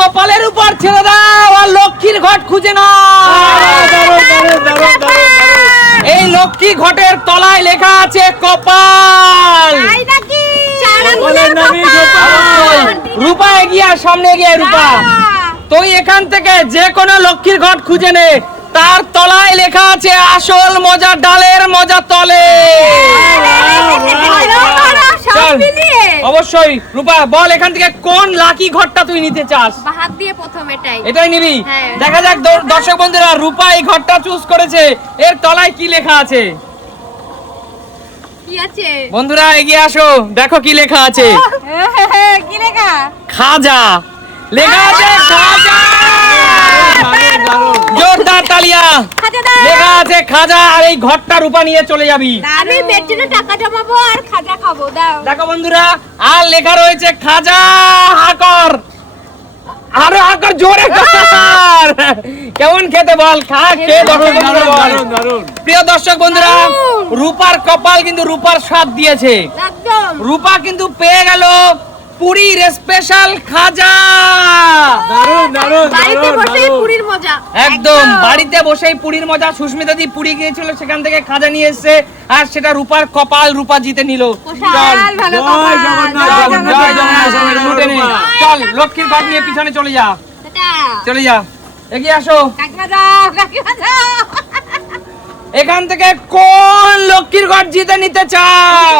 কপালের উপর ছেড়ে দাও আর লক্ষ্মীর ঘট খুঁজে নাও। এই লক্ষ্মী ঘটের তলায় লেখা আছে কপাল। রূপা এগিয়ে সামনে এগিয়ে রূপা, তুই এখান থেকে যে কোনো লক্ষ্মীর ঘট খুঁজে নে, তার তলায় লেখা আছে আসল মজা ডালের মজা তলে। অবশ্যই রূপা বল এখান থেকে কোন লাকি ঘরটা তুই নিতে চাস? হাত দিয়ে প্রথম এটাই নিবি। দেখা যাক দর্শক বন্ধুরা, রূপা এই ঘরটা চুজ করেছে, এর তলায় কি লেখা আছে কি আছে? বন্ধুরা এগিয়ে আসো, দেখো কি লেখা আছে। কি লেখা? খাজা লেখা আছে, খাজা। জোরদার তালিয়া। লেখা আছে খাজা, আর এই ঘরটা রূপা নিয়ে চলে যাবি। আমি বেটিতে টাকা জমাবো আর খাজা খাবো। দাও দেখো বন্ধুরা, আর লেখা রয়েছে খাজা হাকর। আরো হাকর জোরে কর। কেমন খেতে বল, খা খেয়ে দর্শক বন্ধুরা বল। প্রিয় দর্শক বন্ধুরা, রূপার কপাল কিন্তু রূপার স্বাদ দিয়েছে। একদম রূপা কিন্তু পেয়ে গেল পুরীর স্পেশাল খাজা। বাড়িতে বসেই পুরীর মজা। একদম বাড়িতে বসেই পুরীর মজা। সুস্মিতা দি পুরী গিয়েছিল, সেখান থেকে খাজা নিয়ে এসেছে, আর সেটা রূপার কপাল, রূপা জিতে নিল। চল চল লক্ষ্মীর ঘট নিয়ে পিছনে চলে যা, চলে যা, এগিয়ে আসো। এখান থেকে কোন লক্ষ্মীর ঘট জিতে নিতে চাও?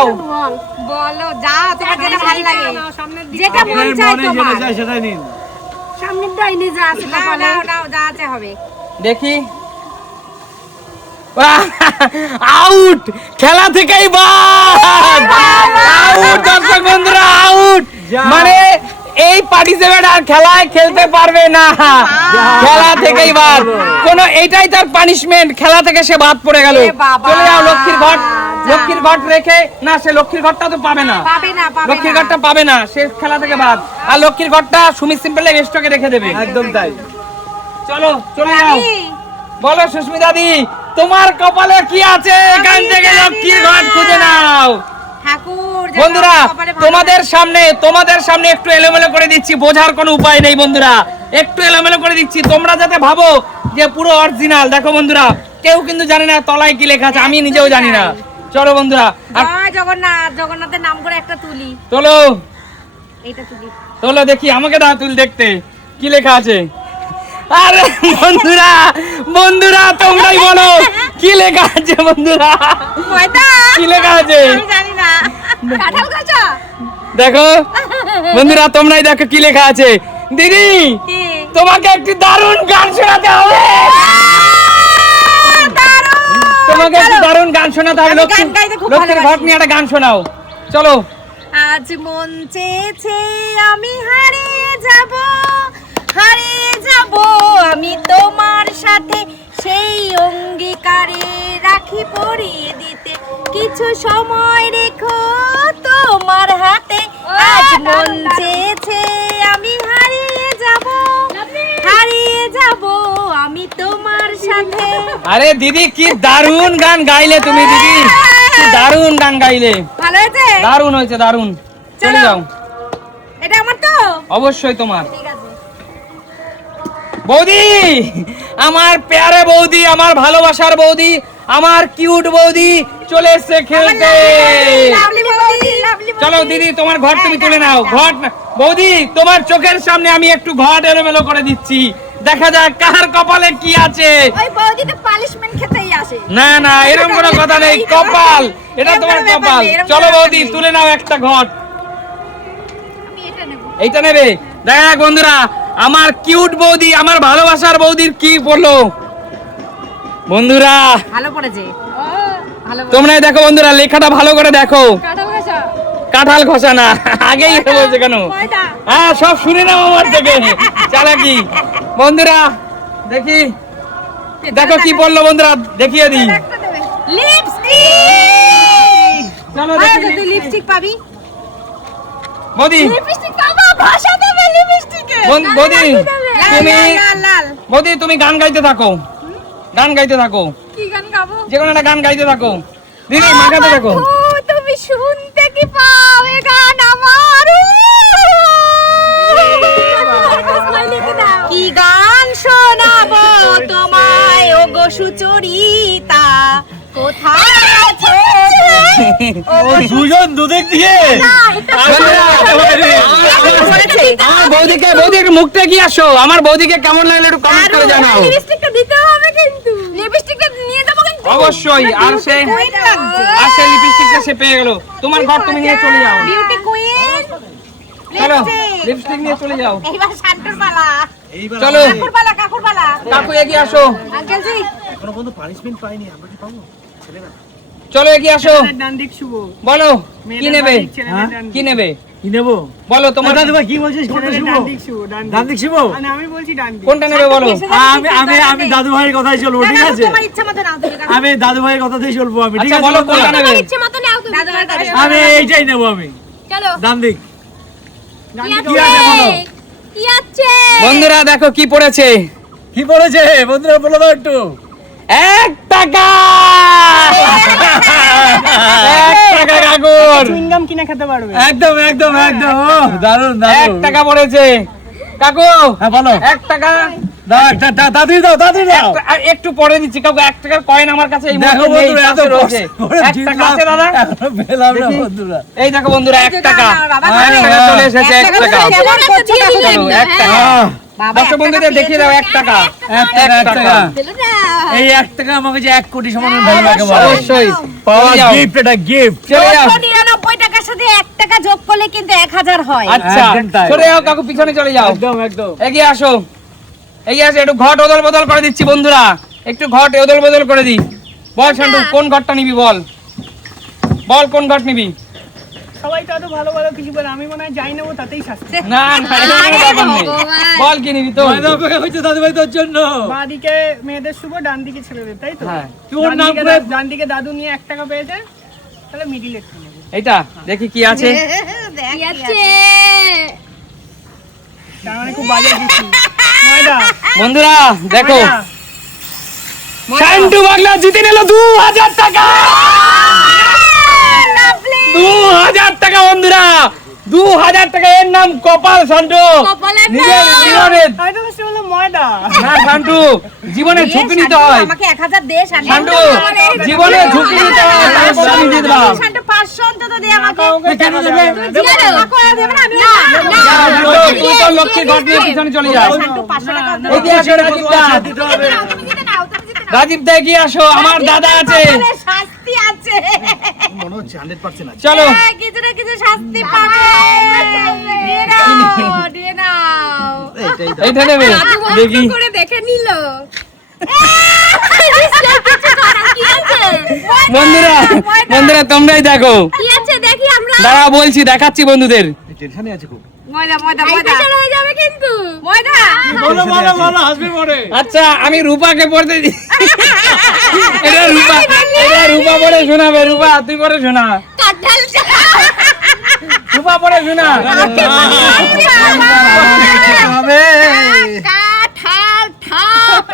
বলো, যাও তোমার যেটা ভালো লাগে, যেটা মন চায় তোমার সেটাই নিন। সামনের ডাইনে যা আছে কপালে, নাও যা আছে হবে। দেখি। আউট, খেলা থেকেই বাদ। আউট দর্শক বন্ধুরা, আউট। মানে এই পার্টিসিপেট আর খেলায় খেলতে পারবে না, খেলা থেকেই বাদ। কোন এইটাই তার পানিশমেন্ট, খেলা থেকে সে বাদ পড়ে গেল। চলে যাও লক্ষ্মীর ঘট, লক্ষ্মীর ঘট রেখে না, সে লক্ষ্মীর ঘরটা তো পাবে না, লক্ষ্মীর ঘরটা পাবে না, সে খেলা থেকে বাদ। আর লক্ষ্মীর ঘরটা সুমি সিম্পল স্টকে রেখে দেবে। একদম তাই। চলো চলে যাও। বলো সুস্মিতা দি, তোমার কপালে কি আছে? এখান থেকে লক্ষ্মীর ঘট খুঁজে নাও। বন্ধুরা তোমাদের সামনে একটু এলোমেলো করে দিচ্ছি, বোঝার কোনো উপায় নেই বন্ধুরা, একটু এলোমেলো করে দিচ্ছি, তোমরা যাতে ভাবো যে পুরো অরিজিনাল। দেখো বন্ধুরা, কেউ কিন্তু জানে না তলায় কি লেখা আছে, আমি নিজেও জানি না। চলো বন্ধুরা, জগন্নাথ, জগন্নাথের নাম করে একটা তুলি। তোলো, এইটা তুলি, তোলো দেখি, আমাকে দাও তুল দেখতে কি লেখা আছে। আরে বন্ধুরা, বন্ধুরা তোমরাই বলো কি লেখা আছে। বন্ধুরা কি লেখা আছে? আমি জানি না। কাঁঠাল গাছা। দেখো বন্ধুরা, তোমরাই দেখো কি লেখা আছে। দিদি তোমাকে একটি দারুণ গান শোনাতে হবে, তোমাকে একটি দারুণ গান শোনাতে হবে। লক্ষ্মীর ঘট নিয়ে একটা গান শোনাও, চলো। আজ মন চেয়েছে আমি হারিয়ে যাব, হারিয়ে যাব আমি তোমার সাথে, সেই অঙ্গীকারে রাখি পরিয়ে দিতে, কিছু সময় রেখো তোমার হাতে। আজ মন চেয়েছে আমি হারিয়ে যাব, হারিয়ে যাব আমি তোমার সাথে। আরে দিদি কি দারুণ গান গাইলে তুমি, দিদি কি দারুণ গান গাইলে। ভালো হয়েছে? দারুণ হয়েছে, দারুণ। চলে যাও। এটা আমার তো? অবশ্যই তোমার। ঠিক আছে। বৌদি, আমার প্যারে বৌদি, আমার ভালোবাসার বৌদি, আমার কিউট বৌদি চলে এসেছে খেলতে। চলো দিদি, তোমার ঘর তুমি তুলে নাও। ঘট বৌদি, তোমার চোখের সামনে আমি একটু ঘট এলোমেলো করে দিচ্ছি, দেখা যাক কার কপালে কি আছে। ওই বৌদি তো পানিশমেন্ট খেতেই আসে। না না, এরকম কোনো কথা নেই, কপাল, এটা তোমার কপাল। চলো বৌদি, তুলে নাও একটা ঘট। আমি এটা নেব। এইটা নেবে? দেখা যাক বন্ধুরা, আমার কিউট বৌদি, আমার ভালোবাসার বৌদির কি বললো। বন্ধুরা ভালো পড়েছে, ভালো। তোমরাই দেখো বন্ধুরা, লেখাটা ভালো করে দেখো। কাঁঠাল গাছা। কাঁঠাল ঘষা না, আগেই বলছে কেন? হ্যাঁ, সব শুনে নাও আমার থেকে, চালাকি। বন্ধুরা দেখি, দেখো কি বললো বন্ধুরা, দেখিয়ে দিই। লিপস্টিক। চলো দেখি। তুই লিপস্টিক পাবি। বৌদি, লিপস্টিক পাবো, ভাষা দেবে লিপস্টিকে। বৌদি তুমি, লাল। বৌদি তুমি গান গাইতে থাকো, গান গাইতে থাকো, কি গান গাবো? যে কোনো একটা গান গাইতে থাকো। দিদি মাখাতে থাকো। তুমি শুনতে কি পাও এ গান আমার? দুজন দুদিক দিয়ে আমার বৌদিকে মুখটা কি আসো, আমার বৌদিকে কেমন লাগলো একটু কমেন্ট করে জানাও। লিপস্টিকটা দিতে হবে কিন্তু, লিপস্টিকটা নিয়ে যাবো কিন্তু অবশ্যই। আর সে লিপস্টিকটা সে পেয়ে গেল। তোমার ঘর তুমি নিয়ে চলে যাও, বিউটি কুইন। চলো লিপস্টিক নিয়ে চলে যাও। এইবার শান্তুর পালা, চলো কাকুর পালা। কাকু এগিয়ে আসো, আঙ্কেল জি এখনো পর্যন্ত পানিশমেন্ট পাইনি, আমরা কি পাবো ছেলেরা? চলো এগিয়ে আসো। ডান্ডিক শুভ, বলো কি নেবে, কি নেবে কি নেবো? বলো তোমার দাদু ভাই কি বলছিস? কোনটা শুভ? ডান্ডিক শুভ, দান্দিক শুভ? মানে আমি বলছি ডান্ডিক। কোনটা নেবে বলো। আমি দাদু ভাইয়ের কথাই চলবো, ঠিক আছে? তোমার ইচ্ছা মতো নাও তুমি, আমি দাদু ভাইয়ের কথাতেই চলবো, আমি ঠিক আচ্ছা আছে? বলো কোনটা নেবে। ইচ্ছা মতো নাও তুমি, দাদু ভাই কাছে আমি এইটাই নেবো, আমি চলো। দান্দিক। কি আছে বলো? কি আছে? বন্ধুরা দেখো কি পড়েছে, কি পড়েছে বন্ধুরা বলো দাও একটু। 1 টাকা। 1 টাকা কাকুর, চুইংগাম কিনে খেতে পারবে। একদম একদম একদম, ও দারুন 1 দারুন। টাকা পড়েছে কাকু। হ্যাঁ বলো। 1 টাকা দাও একটা দাদি দাও, দাদি দাও। আর একটু পরে দিচ্ছি কাকু। 1 টাকার কয়েন আমার কাছে এই দেখো মুহূর্তে নেই, বন্ধুরা এত পাশে রয়েছে। কষ্ট করে 1 টাকা আছে দাদা, এখনো পেলাম না দেখি। বন্ধুরা। এই দেখো বন্ধুরা 1 টাকা। বাবা, 1 টাকা চলে এসেছে, 1 টাকা। কেমন একটা দিয়ে দিল চলো, একটা, 1 টাকা। হ্যাঁ। দর্শক বন্ধুদের দেখিয়ে দাও 1 টাকা। 1 টাকা। দিলো না। এই 1 টাকা আমাকে যে 1 কোটি সমান ভালো লাগে বলো। অবশ্যই পাওয়া চলে যাও। গিফট, এটা গিফট। চলে যাও। 299 টাকার সাথে 1 টাকা যোগ করলে কিন্তু 1000 হয়। আচ্ছা একদম তাই। সরে যাও কাকু, পিছনে চলে যাও। একদম একদম। এগিয়ে আসো, এগিয়ে আসো। একটু ঘট ওদল বদল করে দিচ্ছি বন্ধুরা, একটু ঘট ওদল বদল করে দিই। বল শান্টু কোন ঘরটা নিবি, বল বল কোন ঘট নিবি। সবাই তো এত ভালো ভালো কিছু বলে, আমি মনে হয় যাই নেবো তাতেই শাস্তি। না না এটা কোনো ব্যাপার নেই। বল কি নিবি তো। ময়দা অপেক্ষা হচ্ছে দাদু ভাই তোর জন্য। বাঁ দিকে মেয়েদের শুভ, ডান দিকে ছেলেদের, তাই তো? হ্যাঁ তোর নাম করে ডান দিকে দাদু নিয়ে 1 টাকা পেয়েছে, তাহলে মিডিল একটু নেবে। এইটা দেখি কি আছে। কি আছে? তার মানে খুব বাজে কিছু। ময়দা, বন্ধুরা দেখো ময়দা। শান্টু বাংলা জিতে নিল 2000 টাকা। 2000 টাকা বন্ধুরা, 2000 টাকা। এর নাম কপাল শান্টু। কপালের নিজের নাম। জীবনের আমি তো বুঝতে বললাম ময়দা। না শান্টু, জীবনে ঝুঁকি নিতে হয়। আমাকে 1000 দে শান্টু। শান্টু জীবনে ঝুঁকি নিতে হয়, তারপর আমি জিতলাম। শান্টু 500 অন্তত দে আমাকে। কেন দেবে? জিতে দাও। কাকু আর দেবে না, আমি না। শান্টু, তুই তো লক্ষ্মী ঘট নিয়ে পিছনে চলে যাও। শান্টু 500 টাকা দাও। এগিয়ে আসো রাজীব দা। দিতে হবে। তুমি জিতে নাও, তুমি জিতে নাও। রাজীব দা এগিয়ে আসো, আমার দাদা আছে। কপালে শাস্তি আছে। মনে হচ্ছে 100% আছে। চলো হ্যাঁ, কিছু না কিছু শাস্তি পাবে। দিয়ে নাও, দিয়ে নাও। এইটা নেবে দেখি। করে দেখে নিল। বন্ধুরা বন্ধুরা তোমরাই দেখো। কি আছে দেখি আমরা। দাঁড়া বলছি, দেখাচ্ছি বন্ধুদের। টেনশনে আছে খুব। ময়দা ময়দা ময়দা হয়ে যাবে কিন্তু। ময়দা। বলো বলো বলো, হাসবে পরে। আচ্ছা আমি রূপাকে পড়তে দিই। এটা রূপা পড়ে শোনাবে। রূপা তুই পড়ে শোনা। কাঁঠাল রূপা পড়ে শোনা। হবে। কাঁঠাল ঠাপ।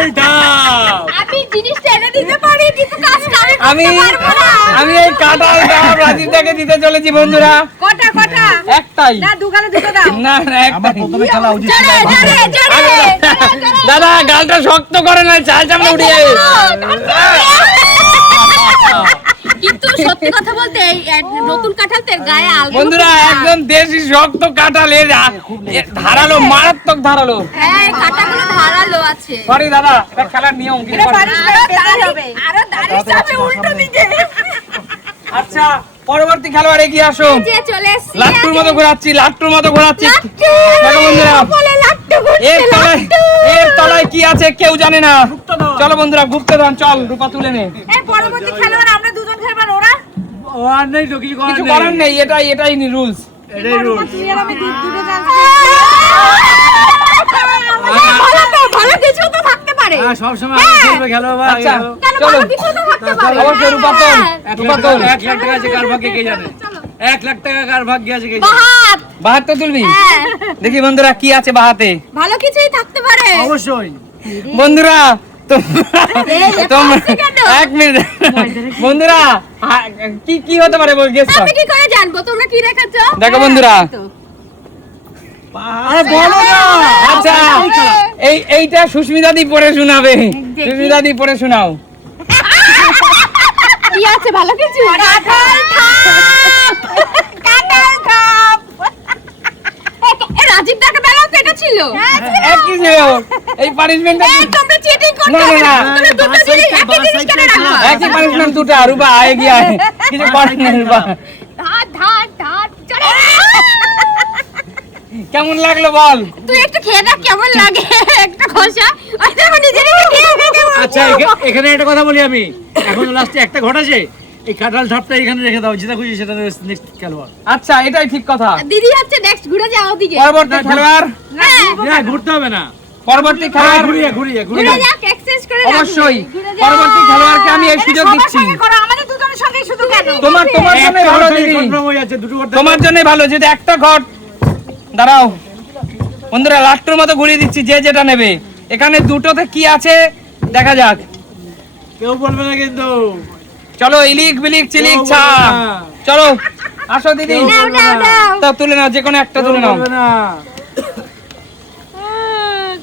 এইটা। আমি জিনিসটা এনে দিতে পারি কিন্তু কাজটা আমি আমি এই কাঁঠাল ডাব রাজীব দাকে দিতে চলেছি বন্ধুরা। কটা কটা একটাই না দুগালে দুটো দাও। না না আমার একটাই। প্রথমে খেলা উচিত ছিল। জোরে জোরে জোরে দাদা গালটা শক্ত করে না, চাল চামড়া উঠে যাবে। কিন্তু সত্যি কথা বলতে এই নতুন কাঁঠালতের গায়ে আলগা বন্ধুরা একদম দেশি শক্ত কাঁঠাল, এর ধারালো, মারাত্মক ধারালো। হ্যাঁ কাঁটাগুলো ধারালো আছে। সরি দাদা, এটা খেলার নিয়ম কিছু করার নেই। আরো দাঁড়িয়ে যাবে উল্টো দিকে। আচ্ছা পরবর্তী খেলোয়াড় এগিয়ে আসো। যে চলে এসেছি লাট্টুর মতো ঘোরাচ্ছি, লাট্টুর মতো ঘোরাচ্ছি। দেখো বন্ধুরা বলে লাট্টু এর তলায় কি আছে কেউ জানে না। চলো বন্ধুরা গুপ্তধন, চল রূপা তুলে নে। এই পরবর্তী খেলোয়াড় আমরা দুজন খেলবার ওরা ও আর নেই তো, কিছু কিছু করার করার নেই। নেই, এটাই রুলস। এটাই রুল। তুই আর আমি দুটো জানছি। ভালো কিছু তো থাকতে পারে। হ্যাঁ সব সময় আমি খেলবে, খেলো বাবা। আচ্ছা কেন চলো, ভালো কিছু তো থাকতে পারে। অবশ্যই রূপা তোল, রূপা তোল। 1 লাখ টাকা আছে কার ভাগ্যে কে জানে। 1 লাখ টাকা কার ভাগ্যে আছে কে জানে। বাহাত বাহাত্তর তুলবি। হ্যাঁ দেখি বন্ধুরা কি আছে বাহাতে। ভালো কিছুই থাকতে পারে। অবশ্যই। বন্ধুরা তোমরা পাচ্ছি কেন? 1 মিনিট বন্ধুরা কি কি হতে পারে বল গেস কর। আমি কি করে জানবো তোমরা কি রেখেছো? দেখো বন্ধুরা। আরে বলো না। আচ্ছা এইটা সুস্মিতা দি পড়ে শোনাবে। সুস্মিতা দি পড়ে শোনাও। আছে ভালো কিছু? কাঁঠাল খাপ। এ রাজীব দাকে বেলাও তো এটা ছিল। একই ছিল এই পানিশমেন্টটা তোমরা চিটিং করতে না, না, হবে না। না। তোমরা দুটো জিনিস একই জিনিস কেন রাখো? একই পানিশমেন্ট দুটো রূপা আয় গিয়া কিছু করেন না রূপা ধার ধার ধার চলে। কেমন লাগলো বল তুই একটু খেয়ে দেখ কেমন লাগে একটা খোসা। ওই দেখো নিজেরই খেয়ে দেখো। আচ্ছা এখানে একটা কথা বলি আমি, এখন লাস্টে একটা ঘটেছে, এই কাঁঠাল ধাপটা এখানে রেখে দাও, যেটা খুশি সেটা নেক্সট খেলোয়াড়। আচ্ছা এটাই ঠিক কথা দিদি হচ্ছে নেক্সট ঘুরে যাও ওদিকে। পরবর্তী খেলোয়াড় না ঘুরতে হবে না, পরবর্তী খেলোয়াড় ঘুরিয়ে ঘুরিয়ে ঘুরে ঘুরিয়ে যাক এক্সচেঞ্জ করে অবশ্যই ঘুরে যাও। পরবর্তী খেলোয়াড়কে আমি এই এটা সুযোগ সবার দিচ্ছি সঙ্গে করো, আমাদের দুজনের সঙ্গে শুধু কেন? তোমার জন্য ভালো দিদি কনফার্ম হয়ে যাচ্ছে, দুটো করতে তোমার জন্য ভালো যদি একটা ঘট দাঁড়াও বন্ধুরা লাট্টুর মতো ঘুরিয়ে দিচ্ছি যে যেটা নেবে এখানে দুটোতে কি আছে দেখা যাক কেউ বলবে না কিন্তু। চলো ইলিক বিলিক চিলিক কেউ ছা বলবে না। চলো আসো দিদি কেউ নাও বলবে নাও না। নাও। তা তুলে নাও যে কোনো একটা কেউ তুলে নাও বলবে না,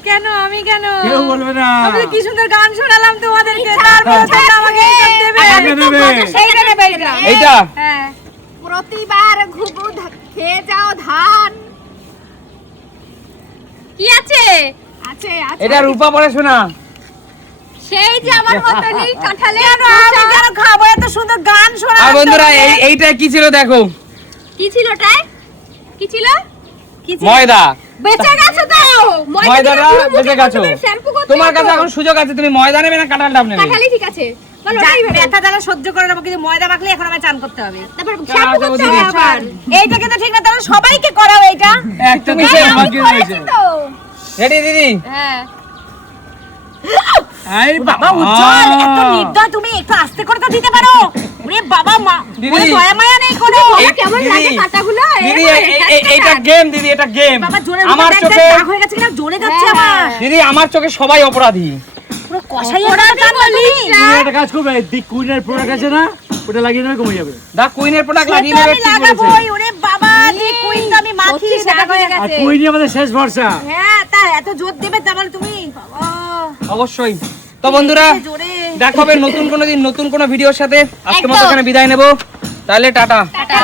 কেন আমি কেন? কেউ বলবে না। আমি কি সুন্দর গান শোনালাম তোমাদেরকে, তারপর তোমরা আমাকে এটা দেবে। আমাকে দেবে। সেইটা নেবে এটা। এইটা হ্যাঁ। প্রতিবার ঘুঘু খেয়ে যাও ধান। কি আছে? আছে আছে। এটা রূপা পড়ে শোনা সেই যে আমার মতনই কাঁঠালে আমি কেন খাবো এত সুন্দর গান শোনা। আর বন্ধুরা এইটা কি ছিল দেখো কি ছিল ওটাই? কি ছিল? কি ছিল? ময়দা বেঁচে গেছো তো। ময়দাটা বেঁচে গেছো শ্যাম্পু করতে তোমার কাছে এখন সুযোগ আছে তুমি ময়দা নেবে না কাঁঠাল ডাব নেবে কাঁঠালই ঠিক আছে। বলো ওটাই ভালো। ব্যথা দ্বারা সহ্য করে নেবো, কিন্তু ময়দা মাখলে এখন আমায় চান করতে হবে। তারপর শ্যাম্পু করতে হবে দিদি। আবার। এইটা কিন্তু ঠিক না, তাহলে সবাইকে করাও এইটা। তুমি তুমি সেই ভাগ্য রয়েছে। তো রেডি দিদি হ্যাঁ। এই বাবা উজ্জ্বল, এত নির্দয় তুমি, একটু আস্তে করে তো দিতে পারো। ওরে বাবা মা, দিদি। ওরে দয়া মায়া নেই কোনো। এই- কেমন দিদি, লাগে কাঁটাগুলো? দিদি এটা গেম দিদি এটা গেম বাবা জোরে আমার দেখ, চোখে রাগ হয়ে গেছে কিনা, জোরে যাচ্ছে হ্যাঁ। আমার। দিদি আমার চোখে সবাই অপরাধী পুরো কষাই অপরাধী বলিস না। তুমি একটা কাজ করবে, দি কুইনের প্রোডাক্ট আছে না, ওটা লাগিয়ে নেবে, কমে যাবে। দা কুইনের প্রোডাক্ট লাগিয়ে সেটা নেবে আমি ঠিক লাগাবোই। বলেছে ওরে বাবা, দি কুইন তো আমি মাখি, সত্যি সেটা রাগ হয়ে করে। আর গেছে। কুইনই আমাদের শেষ ভরসা। হ্যাঁ, তা এত জোর দেবে তাহলে তুমি? বাবা, অবশ্যই তো বন্ধুরা জোরে। দেখা হবে নতুন কোনো দিন নতুন কোনো ভিডিওর সাথে আজকে মতো একদম। এখানে বিদায় নেব তাহলে টাটা টাটা।